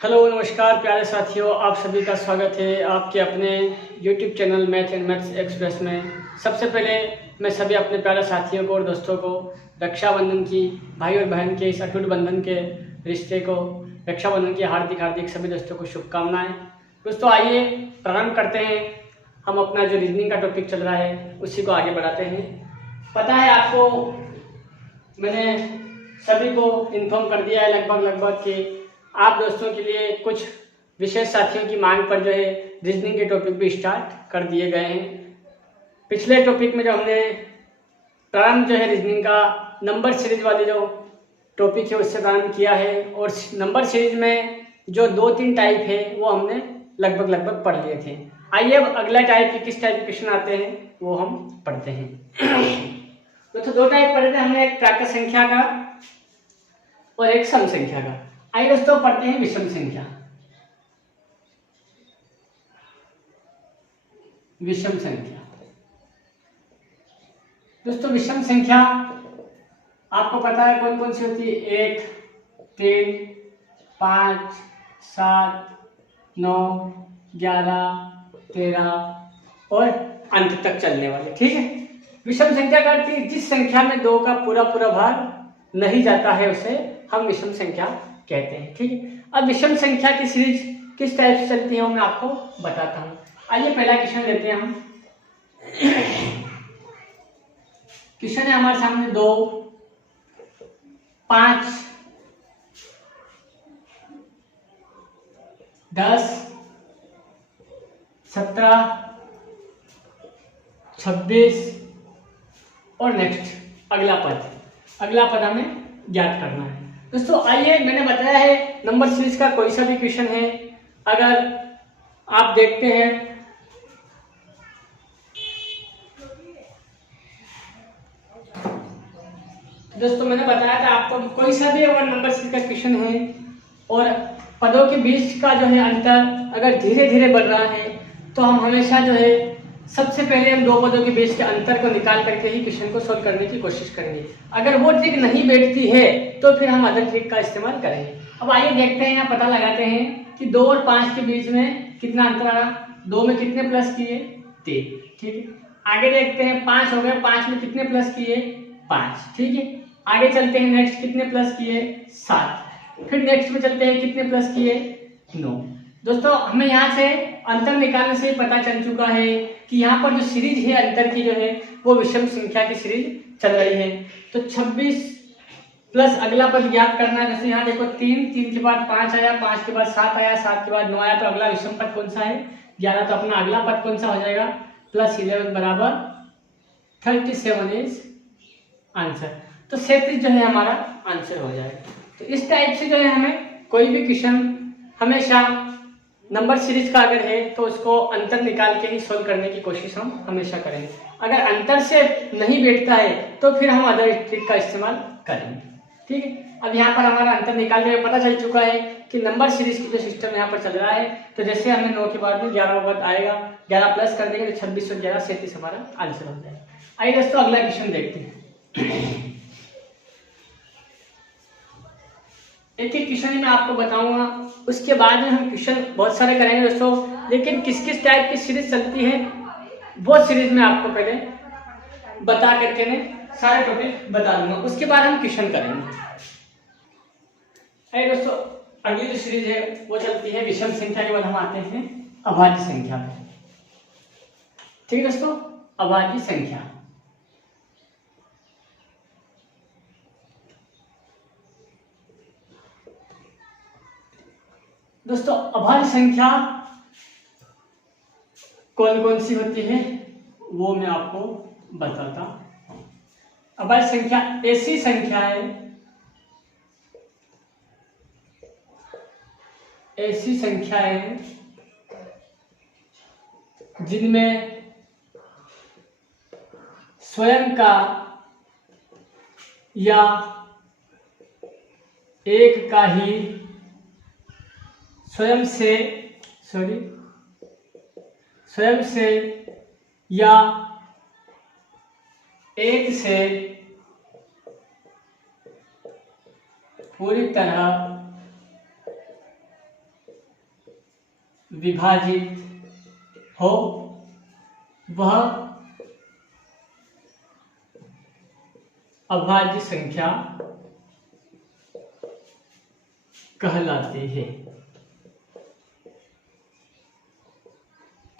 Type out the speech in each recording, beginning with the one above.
Hello नमस्कार प्यारे साथियों, आप सभी का स्वागत है आपके अपने YouTube channel math and maths express में। सबसे पहले मैं सभी अपने प्यारे साथियों को और दोस्तों को रक्षाबंधन की, भाई और बहन के इस अटूट बंधन के रिश्ते को, रक्षाबंधन की हार्दिक हार्दिक सभी दोस्तों को शुभकामनाएं। दोस्तों आइए प्रारंभ करते हैं। हम अपना जो रीजनिंग का टॉपिक चल रहा है उसी को आगे बढ़ाते हैं। पता है आपको, मैंने सभी को इन्फॉर्म कर दिया है लगभग कि आप दोस्तों के लिए कुछ विशेष साथियों की मांग पर जो है रीजनिंग के टॉपिक भी स्टार्ट कर दिए गए हैं। पिछले टॉपिक में जो हमने प्रारंभ जो है रीजनिंग का नंबर सीरीज वाली जो टॉपिक है उससे प्रारंभ किया है, और नंबर सीरीज में जो 2-3 टाइप है वो हमने लगभग पढ़ लिए थे। आइए अब अगला टाइप के किस टाइप के क्वेश्चन आते हैं वो हम पढ़ते हैं। तो 2 टाइप पढ़े थे हमने, एक प्राकृत संख्या का और एक सम संख्या का। आइए दोस्तों पढ़ते हैं विषम संख्या। विषम संख्या दोस्तों, विषम संख्या आपको पता है कौन कौन सी होती है? 1, 3, 5, 7, 9, 11, 13 और अंत तक चलने वाले। ठीक है। विषम संख्या का अर्थ है जिस संख्या में 2 का पूरा भाग नहीं जाता है उसे हम विषम संख्या कहते हैं। ठीक है। अब विषम संख्या की सीरीज किस टाइप से चलती है वो मैं आपको बताता हूँ। आइए पहला क्वेश्चन लेते हैं हम। क्वेश्चन है हमारे सामने 2, 5, 10, 17, 26 और नेक्स्ट अगला पद हमें ज्ञात करना है। दोस्तों आइए, मैंने बताया है नंबर सीरीज का कोई सा भी क्वेश्चन है, अगर आप देखते हैं दोस्तों, मैंने बताया था आपको कि कोई सा भी अगर नंबर सीरीज का क्वेश्चन है और पदों के बीच का जो है अंतर अगर धीरे धीरे बढ़ रहा है तो हम हमेशा जो है सबसे पहले हम 2 पदों के बीच के अंतर को निकाल करके ही क्वेश्चन को सोल्व करने की कोशिश करेंगे। अगर वो ट्रिक नहीं बैठती है तो फिर हम अदर ट्रिक का इस्तेमाल करेंगे। अब आइए देखते हैं, यहाँ पता लगाते हैं कि 2 और 5 के बीच में कितना अंतर आ रहा। 2 में कितने प्लस किए? 3। ठीक है। आगे देखते हैं, 5 हो गए, 5 में कितने प्लस किए? 5। ठीक है। आगे चलते हैं, नेक्स्ट कितने प्लस किए? 7। फिर नेक्स्ट में चलते हैं, कितने प्लस किए? 9। दोस्तों हमें यहाँ से अंतर निकालने से पता चल चुका है कि यहाँ पर जो सीरीज है अंतर की जो है वो विषम संख्या की सीरीज चल रही है। तो 26 प्लस अगला पद ज्ञात करना है। जैसे यहाँ देखो 3 के बाद 5 आया, 5 के बाद 7 आया, 7 के बाद 9 आया, तो अगला विषम पद कौन सा है? 11। तो अपना अगला पद कौन सा हो जाएगा? +11 बराबर 37 इज आंसर। तो 37 जो है हमारा आंसर हो जाएगा। तो इस टाइप से जो है हमें कोई भी क्वेश्चन हमेशा नंबर सीरीज का अगर है तो उसको अंतर निकाल के ही सोल्व करने की कोशिश हम हमेशा करेंगे। अगर अंतर से नहीं बैठता है तो फिर हम अदर ट्रिक का इस्तेमाल करेंगे। ठीक है। अब यहाँ पर हमारा अंतर निकालने में पता चल चुका है कि नंबर सीरीज की जो सिस्टम यहाँ पर चल रहा है, तो जैसे हमें 9 के बाद में 11 पद आएगा, 11 प्लस कर देंगे तो 26 और 11 37 हमारा आंसर हो जाएगा। आइए दोस्तों अगला क्वेश्चन देखते हैं। एक एक क्वेश्चन मैं आपको बताऊंगा, उसके बाद में हम क्वेश्चन बहुत सारे करेंगे दोस्तों, लेकिन किस किस टाइप की सीरीज चलती है वो सीरीज में आपको पहले बता करके मैं सारे टॉपिक बता दूंगा, उसके बाद हम क्वेश्चन करेंगे। अरे दोस्तों अगली जो सीरीज है वो चलती है विषम संख्या के बाद हम आते हैं अभाज्य संख्या पे। ठीक है दोस्तों, अभाज्य संख्या। दोस्तों अभाज्य संख्या कौन कौन सी होती है वो मैं आपको बताता हूं। अभाज्य संख्या ऐसी संख्या है, ऐसी संख्या है जिनमें स्वयं का या एक का ही स्वयं से या एक से पूरी तरह विभाजित हो वह अभाज्य संख्या कहलाती है।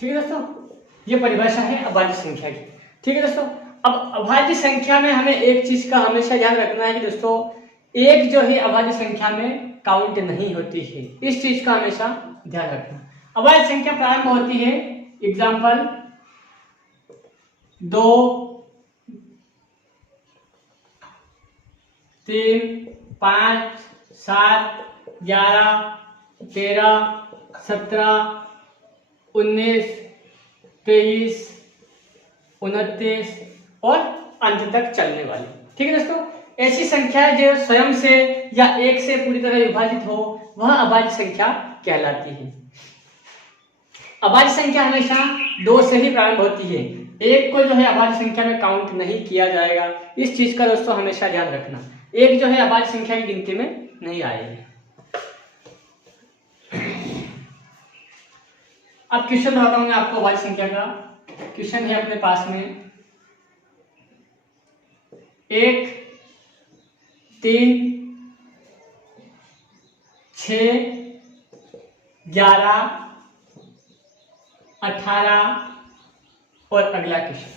ठीक है दोस्तों, ये परिभाषा है अभाज्य संख्या की। ठीक है दोस्तों, अब अभाज्य संख्या में हमें एक चीज का हमेशा ध्यान रखना है कि दोस्तों एक जो है अभाज्य संख्या में काउंट नहीं होती है, इस चीज का हमेशा ध्यान रखना। अभाज्य संख्या प्रारंभ होती है, एग्जाम्पल 2, 3, 5, 7, 11, 13, 17, 19, 23, 29 और अंत तक चलने वाली। ठीक है दोस्तों, ऐसी संख्या जो स्वयं से या एक से पूरी तरह विभाजित हो वह अभाज्य संख्या कहलाती है। अभाज्य संख्या हमेशा 2 से ही प्रारंभ होती है, एक को जो है अभाज्य संख्या में काउंट नहीं किया जाएगा। इस चीज का दोस्तों हमेशा ध्यान रखना, एक जो है अभाज्य संख्या की गिनती में नहीं आएगी। अब क्वेश्चन बताता हूं मैं आपको अभाज्य संख्या का। क्वेश्चन है अपने पास में 1, 3, 6, 11, 18 और अगला क्वेश्चन।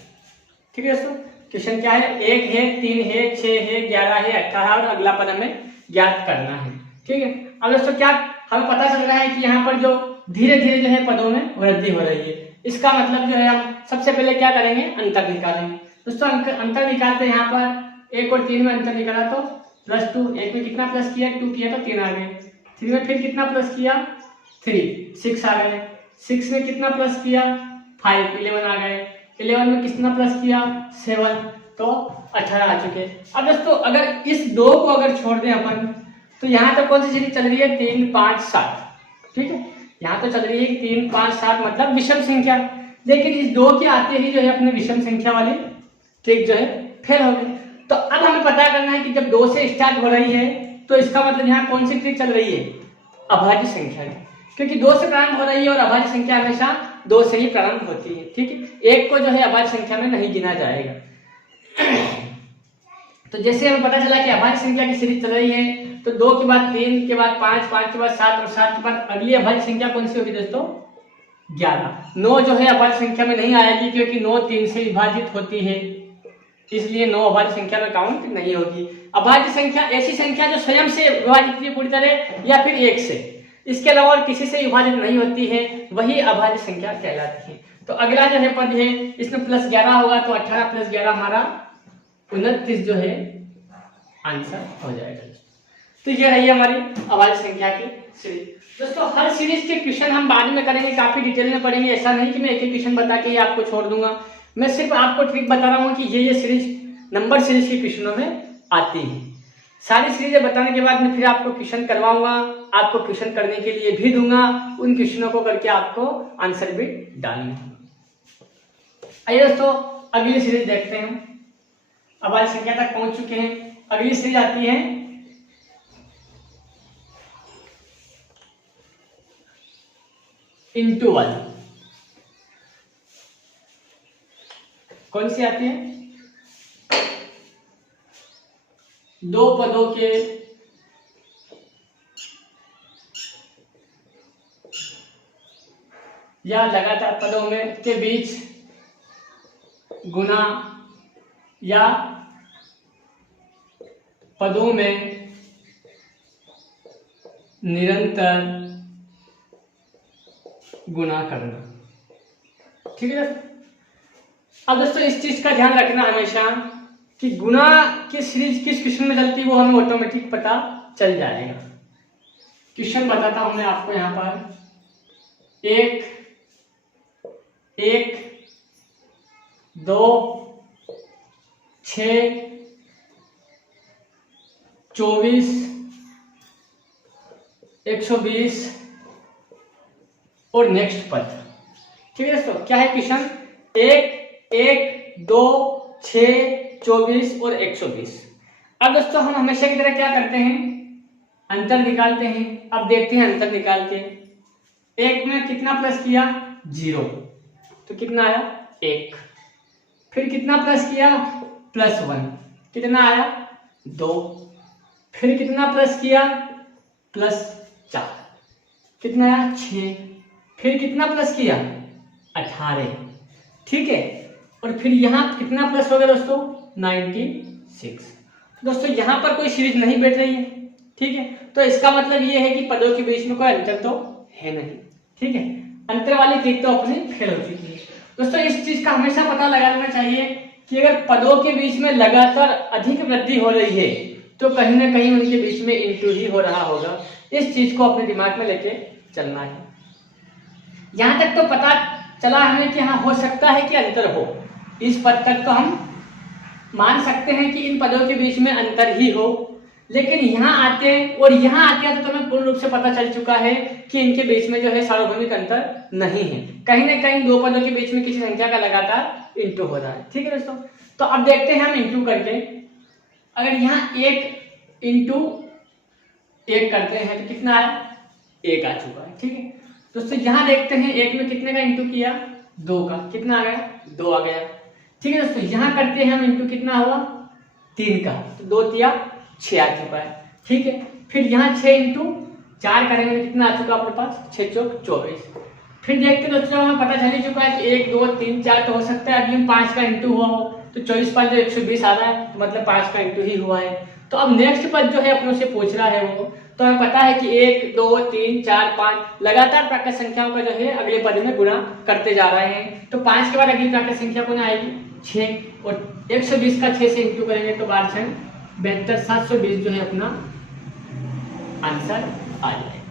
ठीक है दोस्तों, क्वेश्चन क्या है? 1 है, 3 है, 6 है, 11 है, 18 और अगला पद हमें ज्ञात करना है। ठीक है, अब दोस्तों क्या हमें पता चल रहा है कि यहाँ पर जो धीरे धीरे जो है पदों में वृद्धि हो रही है। इसका मतलब जो है हम सबसे पहले क्या करेंगे? अंतर निकालेंगे। दोस्तों अंतर निकालते यहाँ पर 1 और 3 में अंतर निकाला तो +2, 1 में कितना प्लस किया? 2 किया तो 3 आ गए। 3 में फिर कितना प्लस किया? 3, 6 आ गए। 6 में कितना प्लस किया? 5, 11 आ गए। 11 में कितना प्लस किया? 7, तो 18 आ चुके। अब दोस्तों अगर इस 2 को अगर छोड़ दें अपन तो यहाँ तो कौन सी सीरीज चल रही है? 3, 5, 7। ठीक है, यहाँ तो चल रही है 3, 5, 7 मतलब विषम संख्या। लेकिन इस 2 के आते ही जो है अपने विषम संख्या वाली ट्रिक जो है फेल हो गई। तो अब हमें पता करना है कि जब 2 से स्टार्ट हो रही है तो इसका मतलब यहाँ कौन सी ट्रिक चल रही है? अभाज्य संख्या की, क्योंकि 2 से प्रारंभ हो रही है और अभाज्य संख्या हमेशा 2 से ही प्रारंभ होती है। ठीक है, एक को जो है अभाज्य संख्या में नहीं गिना जाएगा। तो जैसे हमें पता चला कि अभाज्य संख्या की सीरीज चल रही है तो 2 के बाद 3 के बाद 5, 5 के बाद 7 और 7 के बाद अगली अभाज्य संख्या कौन सी होगी दोस्तों? 11। 9 जो है अभाज्य संख्या में नहीं आएगी क्योंकि 9 3 से विभाजित होती है, इसलिए 9 अभाज्य संख्या में काउंट नहीं होगी। अभाज्य संख्या ऐसी संख्या जो स्वयं से विभाजित होती है पूरी तरह या फिर 1 से, इसके अलावा और किसी से विभाजित नहीं होती है, वही अभाज्य संख्या कहलाती है। तो अगला जो है पद है इसमें +11 होगा तो 18 + 11 हमारा 29 जो है आंसर हो जाएगा। तो ये रही हमारी अभाज्य संख्या की सीरीज। दोस्तों हर सीरीज के क्वेश्चन हम बाद में करेंगे, काफी डिटेल में पढ़ेंगे। ऐसा नहीं कि मैं एक क्वेश्चन बता के ही आपको छोड़ दूंगा, मैं सिर्फ आपको ट्रिक बता रहा हूँ कि ये सीरीज नंबर सीरीज के क्वेश्चनों में आती है। सारी सीरीजें बताने के बाद मैं फिर आपको क्वेश्चन करवाऊंगा, आपको क्वेश्चन करने के लिए भी दूंगा, उन क्वेश्चनों को करके आपको आंसर भी डालना। आइए दोस्तों अगली सीरीज देखते हैं। अभाज्य संख्या तक पहुंच चुके हैं। अगली सीरीज आती है इंटू वाली। कौन सी आती है? 2 पदों के या लगातार पदों में के बीच गुना या पदों में निरंतर गुना करना। ठीक है। अब दोस्तों इस चीज का ध्यान रखना हमेशा कि गुना की सीरीज किस क्वेश्चन में चलती है वो हमें ऑटोमेटिक पता चल जाएगा। क्वेश्चन बताता हूं मैं आपको यहाँ पर 1, 1, 2, 6, 24, 120 और नेक्स्ट पद। ठीक है दोस्तों, क्या है क्वेश्चन? 1, 1, 2, 6, 24 और 120। अब दोस्तों हम हमेशा की तरह क्या करते हैं? अंतर निकालते हैं। अब देखते हैं अंतर निकाल के। एक में कितना प्लस किया 0, तो कितना आया 1। फिर कितना प्लस किया +1, कितना आया 2। फिर कितना प्लस किया +4, कितना आया 6। फिर कितना प्लस किया 18, ठीक है। और फिर यहाँ कितना प्लस हो गया दोस्तों 96। दोस्तों यहाँ पर कोई सीरीज नहीं बैठ रही है, ठीक है। तो इसका मतलब ये है कि पदों के बीच में कोई अंतर तो है नहीं, ठीक है। अंतर वाली चीज तो अपनी फेल हो चुकी है। दोस्तों इस चीज का हमेशा पता लगा लेना चाहिए कि अगर पदों के बीच में लगातार अधिक वृद्धि हो रही है तो कहीं ना कहीं उनके बीच में इंटू ही हो रहा होगा। इस चीज को अपने दिमाग में लेके चलना है। यहां तक तो पता चला हमें कि हाँ हो सकता है कि अंतर हो, इस पद तक तो हम मान सकते हैं कि इन पदों के बीच में अंतर ही हो। लेकिन यहाँ आते और यहाँ आते तो हमें पूर्ण रूप से पता चल चुका है कि इनके बीच में जो है सार्वभौमिक अंतर नहीं है। कहीं ना कहीं दो पदों के बीच में किसी संख्या का लगातार इंटू हो रहा है, ठीक है दोस्तों। तो अब देखते हैं हम इंटू करके। अगर यहाँ 1 इंटू 1 करते हैं तो कितना आया 1 आ चुका है, ठीक है दोस्तों। यहाँ देखते हैं 1 में कितने का इंटू किया 2 का, कितना आ गया 2 आ गया, ठीक है दोस्तों। यहाँ करते हैं हम इंटू कितना हुआ 3 का, तो 2 तिया 6 आ चुका है, ठीक है। फिर यहाँ 6 इंटू 4 करेंगे तो कितना आ चुका अपने पास 6 चौक 24। फिर देखते दोस्तों हमें पता चल ही चुका है कि 1 2 3 4 तो हो सकता है अगले में 5 का इंटू हुआ हो, तो 24 5 जो 120 आ रहा है, मतलब 5 का इंटू ही हुआ है। तो अब नेक्स्ट पद जो है अपनों से पूछ रहा है वो, तो हमें पता है कि 1 2 3 4 5 लगातार प्राकृत संख्याओं का जो है अगले पद में गुणा करते जा रहे हैं। तो 5 के बाद अगली प्राकृत संख्या कौन आएगी 6, और 120 का 6 से इंटू करेंगे तो 12 72 720 जो है अपना आंसर आ जाए।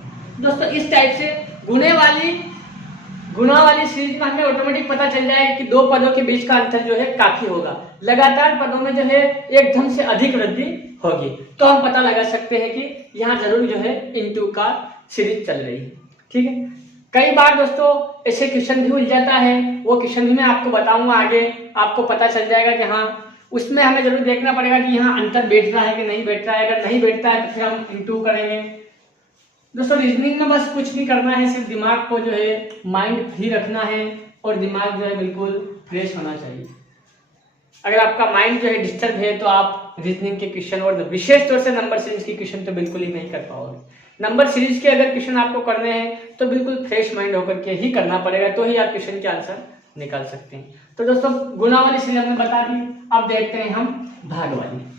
दोस्तों इस टाइप से गुणा वाली सीरीज में हमें ऑटोमेटिक पता चल जाए कि दो पदों के बीच का अंतर जो है काफी होगा, लगातार पदों में जो है एकदम से अधिक वृद्धि होगी, तो हम पता लगा सकते हैं कि यहाँ जरूर जो है इंटू का सीरीज चल रही है, ठीक है। कई बार दोस्तों ऐसे क्वेश्चन भी उलझाता है, वो क्वेश्चन भी मैं आपको बताऊंगा आगे, आपको पता चल जाएगा कि हाँ उसमें हमें जरूर देखना पड़ेगा कि यहाँ अंतर बैठ रहा है कि नहीं बैठ रहा है। अगर नहीं बैठता है तो फिर हम इंटू करेंगे। दोस्तों रीजनिंग में बस कुछ नहीं करना है, सिर्फ दिमाग को जो है माइंड फ्री रखना है और दिमाग जो है बिल्कुल फ्रेश होना चाहिए। अगर आपका माइंड जो है डिस्टर्ब है तो आप रीजनिंग के क्वेश्चन और विशेष तौर से नंबर सीरीज के क्वेश्चन तो बिल्कुल ही नहीं कर पाओगे। नंबर सीरीज के अगर क्वेश्चन आपको करने हैं तो बिल्कुल फ्रेश माइंड होकर के ही करना पड़ेगा, तो ही आप क्वेश्चन के आंसर निकाल सकते हैं। तो दोस्तों गुणा वाली सीरीज हमने बता दी, अब देखते हैं हम भाग वाली।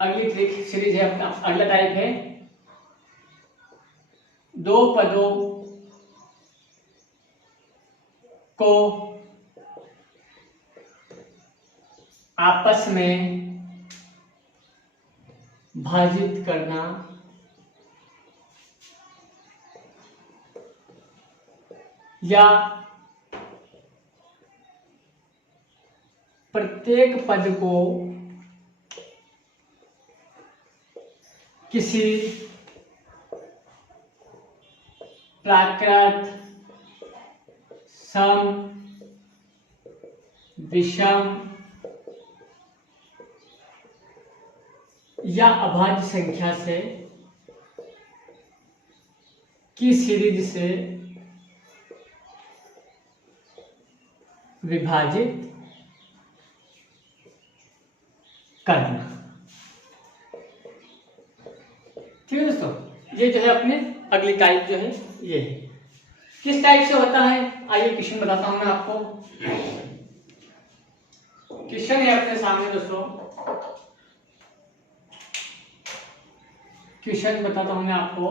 अगली ट्रिक सीरीज है अपना, अगला टाइप है दो पदों को आपस में भाजित करना या प्रत्येक पद को किसी प्राकृत सम विषम या अभाज्य संख्या से की सीरीज से विभाजित करना। ठीक है दोस्तों, ये जो है अपने अगली टाइप जो है ये है। किस टाइप से होता है आइए क्वेश्चन बताता हूं मैं आपको। क्वेश्चन है अपने सामने दोस्तों, क्वेश्चन बताता हूं मैं आपको।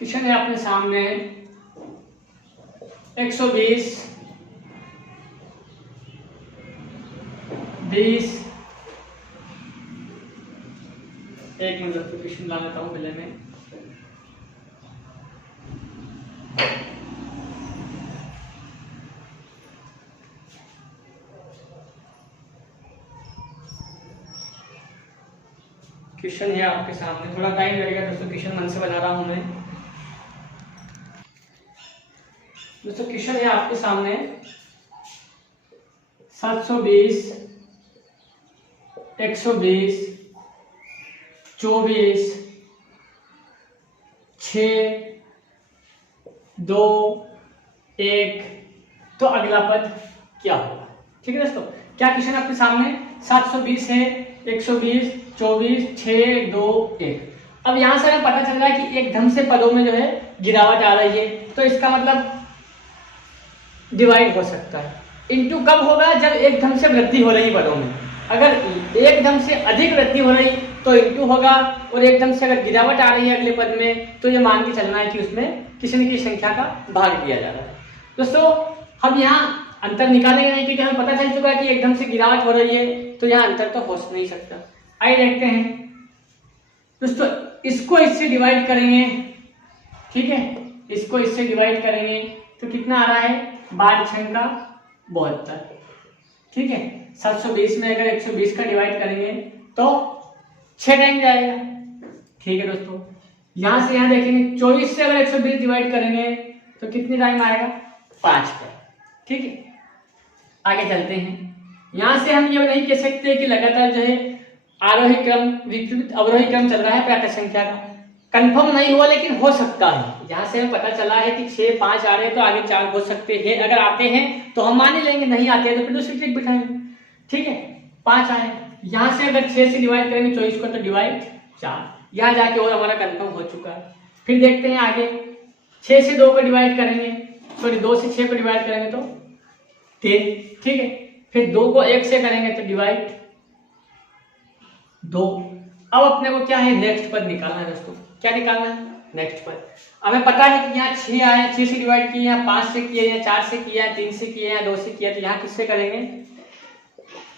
क्वेश्चन है अपने सामने 120 20 एक मिनट दोस्तों क्वेश्चन ला लेता हूं पहले में। क्वेश्चन है आपके सामने, थोड़ा टाइम लगेगा दोस्तों, क्वेश्चन मन से बना रहा हूं मैं। दोस्तों क्वेश्चन है आपके सामने 720, 120, 24, 6, 2, 1, तो अगला पद क्या होगा। ठीक है दोस्तों, क्या क्वेश्चन आपके सामने 720 है, 120, 24, 6, 2, 1। अब यहां से हमें पता चल रहा है कि एकदम से पदों में जो है गिरावट आ रही है, तो इसका मतलब डिवाइड हो सकता है। इनटू कब होगा, जब एकदम से वृद्धि हो रही पदों में। अगर एकदम से अधिक वृद्धि हो रही तो इनटू होगा, और एकदम से अगर गिरावट आ रही है अगले पद में तो ये मान के चलना है कि उसमें किसी न किसी संख्या का भाग दिया जा रहा है। दोस्तों हम यहाँ अंतर निकालेंगे नहीं, क्योंकि हमें पता चल चुका है कि एकदम से गिरावट हो रही है, तो यहाँ अंतर तो हो नहीं सकता। आइए देखते हैं दोस्तों, इसको इससे डिवाइड करेंगे। ठीक है, इसको इससे डिवाइड करेंगे तो कितना आ रहा है, 12×6 = 72। ठीक है, 720 में अगर 120 का डिवाइड करेंगे तो 6 टाइम जाएगा। ठीक है दोस्तों, यहां से यहां देखेंगे 24 से अगर 120 डिवाइड करेंगे तो कितने टाइम आएगा, 5 का। ठीक है, आगे चलते हैं। यहां से हम ये नहीं कह सकते कि लगातार जो है आरोही क्रम विपरीत अवरोही क्रम चल रहा है प्राकृत संख्या का, कंफर्म नहीं हुआ लेकिन हो सकता है। यहाँ से हमें पता चला है कि 6, 5 आ रहे हैं तो आगे 4 हो सकते हैं। अगर आते हैं तो हम मान ही लेंगे, नहीं आते हैं तो फिर दूसरी ट्रिक बिठाएंगे। ठीक है, 5 आए, यहाँ से अगर 6 से डिवाइड करेंगे 24 को तो डिवाइड 4, यहाँ जाके और हमारा कंफर्म हो चुका है। फिर देखते हैं आगे, 6 से 2 को डिवाइड करेंगे, सॉरी 2 से 6 को डिवाइड करेंगे तो 3। ठीक है, फिर 2 को 1 से करेंगे तो डिवाइड 2। अब अपने को क्या है, नेक्स्ट पद निकालना है दोस्तों। क्या निकालना है, नेक्स्ट पद। हमें पता है कि यहाँ 6 आए, 6 से डिवाइड किए, यहाँ 5 से किए, यहाँ 4 से किया, 3 से किए, यहाँ 2 से किया, तो यहाँ किससे करेंगे,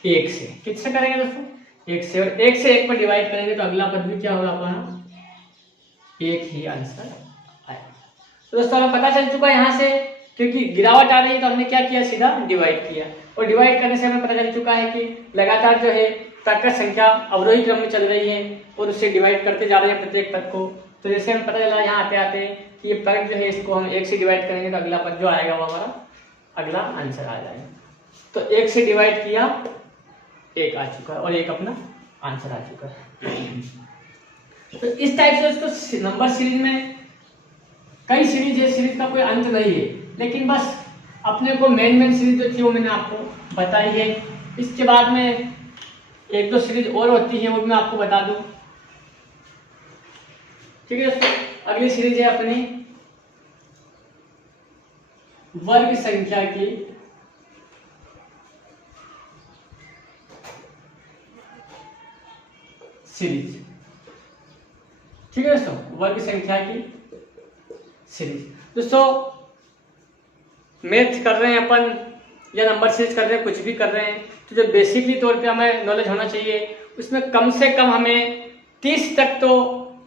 1 से। किससे करेंगे दोस्तों, 1 से। और 1 से 1 पर डिवाइड करेंगे तो अगला पद भी क्या होगा अपना, 1 ही आंसर आएगा। तो दोस्तों हमें पता चल चुका है यहाँ से, क्योंकि गिरावट आ रही है तो हमने क्या किया, सीधा डिवाइड किया। और डिवाइड करने से हमें पता चल चुका है कि लगातार जो है प्राकृत संख्या अवरोही क्रम में चल रही है और उससे डिवाइड करते जा रहे हैं प्रत्येक पद को। तो जैसे हमें पता चला यहाँ आते आते कि ये पद जो है इसको हम 1 से डिवाइड करेंगे तो अगला पद जो आएगा वो हमारा अगला आंसर आ जाएगा। तो 1 से डिवाइड किया, 1 आ चुका है और 1 अपना आंसर आ चुका है। तो इस टाइप से उसको नंबर सीरीज में कई सीरीज है, सीरीज का कोई अंत नहीं है, लेकिन बस अपने को मेन सीरीज जो थी वो मैंने आपको बताई है। इसके बाद में 1-2 सीरीज और होती है, वो भी मैं आपको बता दूं। ठीक है दोस्तों, अगली सीरीज है अपनी वर्ग संख्या की सीरीज। ठीक है दोस्तों, वर्ग संख्या की सीरीज। दोस्तों मैथ कर रहे हैं अपन या नंबर सीरीज कर रहे हैं, कुछ भी कर रहे हैं, तो जो बेसिकली तौर पे हमें नॉलेज होना चाहिए उसमें कम से कम हमें 30 तक तो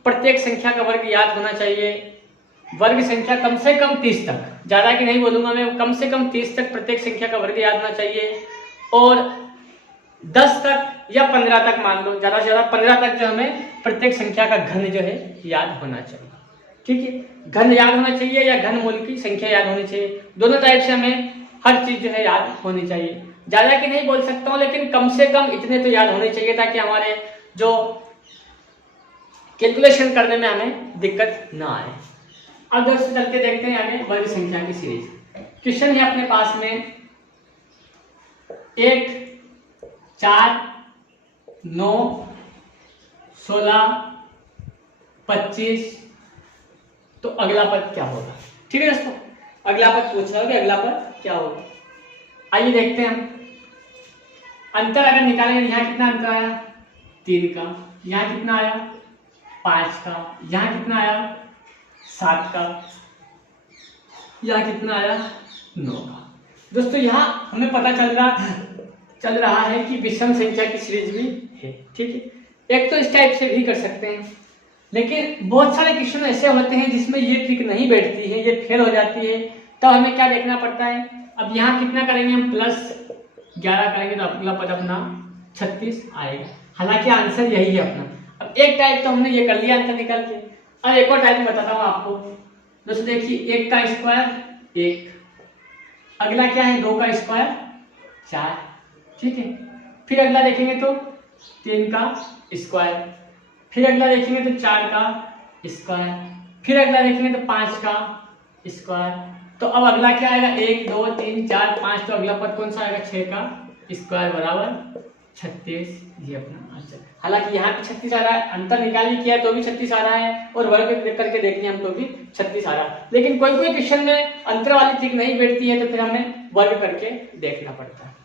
प्रत्येक संख्या का वर्ग याद होना चाहिए। वर्ग संख्या कम से कम 30 तक, ज़्यादा की नहीं बोलूँगा मैं, कम से कम 30 तक प्रत्येक संख्या का वर्ग याद होना चाहिए। और 10 तक या 15 तक मान लो, ज़्यादा से ज़्यादा 15 तक जो हमें प्रत्येक संख्या का घन जो है याद होना चाहिए। ठीक है, घन याद होना चाहिए या घन मूल की संख्या याद होनी चाहिए, दोनों टाइप से हमें हर चीज़ जो है याद होनी चाहिए। ज़्यादा की नहीं बोल सकता हूँ, लेकिन कम से कम इतने तो याद होने चाहिए ताकि हमारे जो कैलकुलेशन करने में हमें दिक्कत ना आए। अब दोस्तों चलते देखते हैं आगे वर्ग संख्या की सीरीज। क्वेश्चन है अपने पास में 1, 4, 9, 16, 25, तो अगला पद क्या होगा। ठीक है दोस्तों, अगला पद पूछ रहा है कि अगला पद क्या होगा। आइए देखते हैं हम अंतर अगर निकालेंगे, यहाँ कितना अंतर आया, 3 का, यहाँ कितना आया, 5 का, यहाँ कितना आया, 7 का, यहाँ कितना आया, 9 का। दोस्तों यहाँ हमें पता चल रहा है कि विषम संख्या की सीरीज भी है। ठीक है, एक तो इस टाइप से भी कर सकते हैं, लेकिन बहुत सारे क्वेश्चन ऐसे होते हैं जिसमें ये ट्रिक नहीं बैठती है, ये फेल हो जाती है। तो हमें क्या देखना पड़ता है, अब यहाँ कितना करेंगे हम, +11 करेंगे तो अगला पद अपना 36 आएगा। हालांकि आंसर यही है अपना। अब एक टाइप तो हमने ये कर लिया अंतर निकाल के। अब एक और टाइप में बताता हूँ आपको। दोस्तों देखिए, 1 का स्क्वायर 1, अगला क्या है 2 का स्क्वायर 4, ठीक है। फिर अगला देखेंगे तो 3 का स्क्वायर, फिर अगला देखेंगे तो 4 का स्क्वायर, फिर अगला देखेंगे तो 5 का स्क्वायर। तो अब अगला क्या आएगा 1 2 3 4 5, तो अगला पद कौन सा आएगा 6 का स्क्वायर बराबर 36, ये अपना आंसर। हालांकि यहाँ पे 36 आ रहा है, अंतर निकाल भी किया तो भी 36 आ रहा है, और वर्ग करके देखेंगे हम तो भी 36 आ रहा है। लेकिन कोई कोई क्वेश्चन में अंतर वाली ट्रिक नहीं बैठती है, तो फिर हमें वर्ग करके देखना पड़ता है।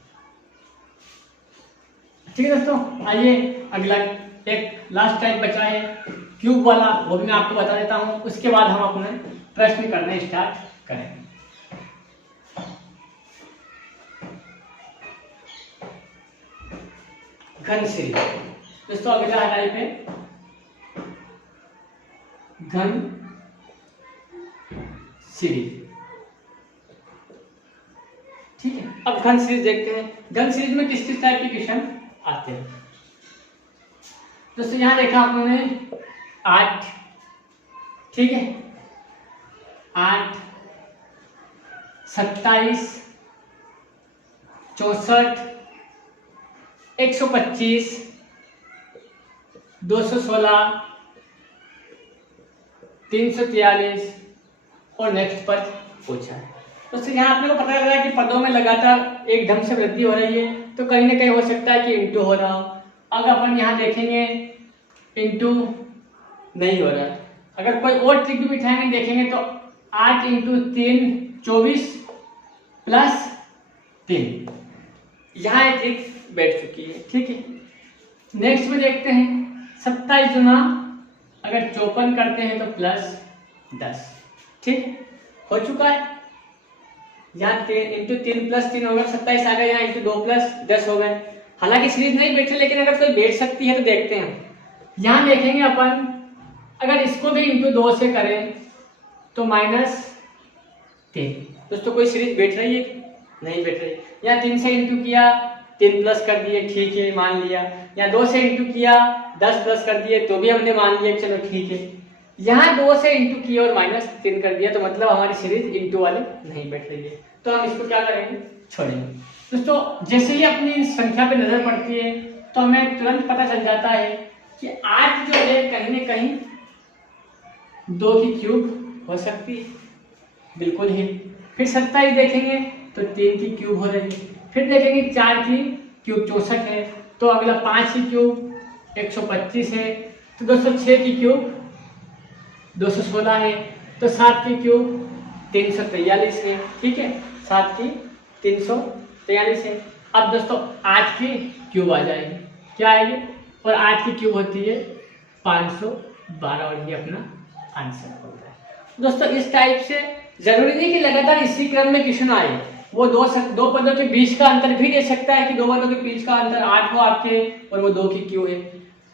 ठीक है दोस्तों, आइए अगला एक लास्ट टाइप बचा है क्यूब वाला, वो भी मैं आपको बता देता हूँ, उसके बाद हम अपने प्रश्न करने स्टार्ट करेंगे। घन सीरीज दोस्तों, अगला टाइप है घन सीरीज। ठीक है, अब घन सीरीज देखते हैं। घन सीरीज में किस किस टाइप के क्वेश्चन आते हैं दोस्तों। यहां देखा आप लोगों ने 8, ठीक है, 8 27 64 125 216 343 और नेक्स्ट पद पूछा है। दोस्तों यहाँ अपने को पता लग रहा है कि पदों में लगातार एक ढंग से वृद्धि हो रही है, तो कहीं ना कहीं हो सकता है कि इंटू हो रहा हो। अगर अपन यहाँ देखेंगे इंटू नहीं हो रहा है, अगर कोई और ट्रिक भी बिठाएंगे देखेंगे तो 8 × 3 24 प्लस 3, यहाँ एक ट्रिक बैठ चुकी है। ठीक है, नेक्स्ट में देखते हैं 27 गुना अगर 54 करते हैं तो प्लस 10, ठीक हो चुका है। यहाँ 3 × 3 प्लस 3 होगा 27 आ गया, यहाँ × 2 प्लस 10 हो गए। हालांकि सीरीज नहीं बैठे, लेकिन अगर कोई बैठ सकती है तो देखते हैं। यहाँ देखेंगे अपन अगर इसको भी × 2 से करें तो -3। दोस्तों कोई सीरीज बैठ रही है? नहीं बैठ रही। यहाँ 3 से इंटू किया 3 प्लस कर दिए, ठीक है मान लिया। यहाँ 2 से इंटू किया 10 प्लस कर दिए, तो भी हमने मान लिया चलो ठीक है। यहाँ 2 से इंटू किया और -3 कर दिया, तो मतलब हमारी सीरीज इंटू वाले नहीं बैठ रही है, तो हम इसको क्या करेंगे, छोड़ेंगे। दोस्तों जैसे ही अपनी संख्या पे नजर पड़ती है तो हमें तुरंत पता चल जाता है कि 8 जो है कहीं न कहीं 2 की क्यूब हो सकती है, बिल्कुल ही। फिर 27 देखेंगे तो 3 की क्यूब हो रही है। फिर देखेंगे 4 की क्यूब 64 है, तो अगला 5 की क्यूब 125 है, तो दोस्तों 6 की क्यूब 216 है, तो 7 की क्यूब 343 है। ठीक है, 7 की 343 है। अब दोस्तों 8 की क्यूब आ जाएगी, क्या आएगी, और 8 की क्यूब होती है 512, और ये अपना आंसर होता है। दोस्तों इस टाइप से जरूरी नहीं कि लगातार इसी क्रम में क्वेश्चन आए, वो दो पदों के बीच का अंतर भी दे सकता है कि 2 पदों के बीच का अंतर 8 हो आपके और वो 2 की क्यू है।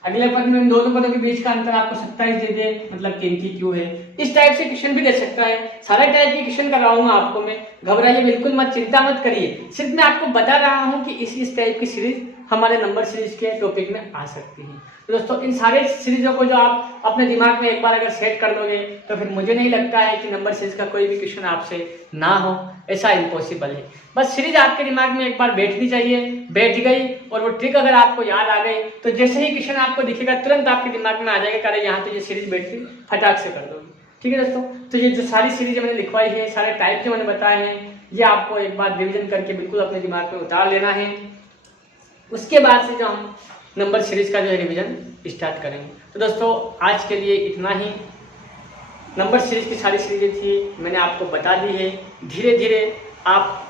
अगले पद में दोनों पदों के बीच का अंतर आपको 27 दे दे, मतलब 3 की क्यू है। इस टाइप से क्वेश्चन भी दे सकता है। सारे टाइप के क्वेश्चन करवाऊंगा आपको मैं, घबराइए बिल्कुल मत, चिंता मत करिए। सिर्फ मैं आपको बता रहा हूँ कि इस टाइप की सीरीज हमारे नंबर सीरीज के टॉपिक में आ सकती है। तो दोस्तों इन सारे सीरीजों को जो आप अपने दिमाग में एक बार अगर सेट कर लोगे तो फिर मुझे नहीं लगता है कि नंबर सीरीज का कोई भी क्वेश्चन आपसे ना हो, ऐसा इम्पॉसिबल है। बस सीरीज आपके दिमाग में एक बार बैठनी चाहिए, बैठ गई और वो ट्रिक अगर आपको याद आ गई तो जैसे ही क्वेश्चन आपको दिखेगा तुरंत आपके दिमाग में आ जाएगा, अरे यहाँ तो ये सीरीज बैठ गई, फटाक से कर दोगे। ठीक है दोस्तों, तो ये जो सारी सीरीज मैंने लिखवाई है, सारे टाइप के मैंने बताए हैं, ये आपको एक बार रिविजन करके बिल्कुल अपने दिमाग में उतार लेना है। उसके बाद से जो हम नंबर सीरीज का जो है रिविजन स्टार्ट करेंगे। तो दोस्तों आज के लिए इतना ही। नंबर सीरीज की सारी सीरीज थी मैंने आपको बता दी है। धीरे धीरे आप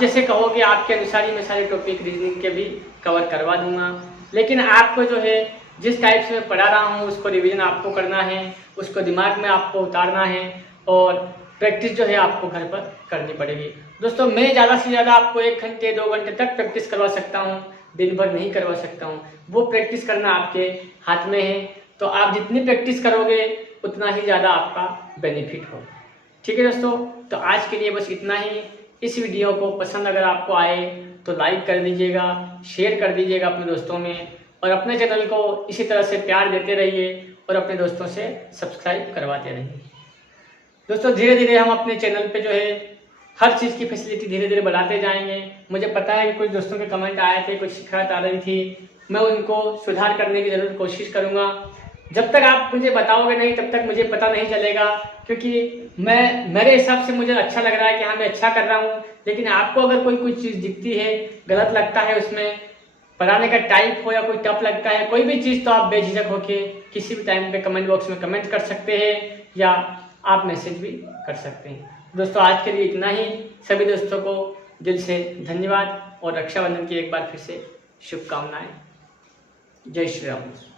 जैसे कहोगे आपके अनुसार ही मैं सारे टॉपिक रीजनिंग के भी कवर करवा दूंगा। लेकिन आपको जो है जिस टाइप से मैं पढ़ा रहा हूँ उसको रिवीजन आपको करना है, उसको दिमाग में आपको उतारना है और प्रैक्टिस जो है आपको घर पर करनी पड़ेगी। दोस्तों मैं ज़्यादा से ज़्यादा आपको 1 घंटे 2 घंटे तक प्रैक्टिस करवा सकता हूँ, दिन भर नहीं करवा सकता हूँ। वो प्रैक्टिस करना आपके हाथ में है, तो आप जितनी प्रैक्टिस करोगे उतना ही ज़्यादा आपका बेनिफिट हो। ठीक है दोस्तों, तो आज के लिए बस इतना ही। इस वीडियो को पसंद अगर आपको आए तो लाइक कर दीजिएगा, शेयर कर दीजिएगा अपने दोस्तों में, और अपने चैनल को इसी तरह से प्यार देते रहिए और अपने दोस्तों से सब्सक्राइब करवाते रहिए। दोस्तों धीरे धीरे हम अपने चैनल पे जो है हर चीज़ की फैसिलिटी धीरे धीरे बढ़ाते जाएंगे। मुझे पता है कि कुछ दोस्तों के कमेंट आए थे, कुछ शिकायत आ रही थी, मैं उनको सुधार करने की ज़रूर कोशिश करूँगा। जब तक आप मुझे बताओगे नहीं तब तक मुझे पता नहीं चलेगा, क्योंकि मेरे हिसाब से मुझे अच्छा लग रहा है कि हाँ मैं अच्छा कर रहा हूँ, लेकिन आपको अगर कोई चीज़ दिखती है, गलत लगता है, उसमें पढ़ाने का टाइप हो या कोई टफ लगता है, कोई भी चीज़, तो आप बेझिझक होके किसी भी टाइम पे कमेंट बॉक्स में कमेंट कर सकते हैं या आप मैसेज भी कर सकते हैं। दोस्तों आज के लिए इतना ही। सभी दोस्तों को दिल से धन्यवाद और रक्षाबंधन की एक बार फिर से शुभकामनाएं। जय श्री राम।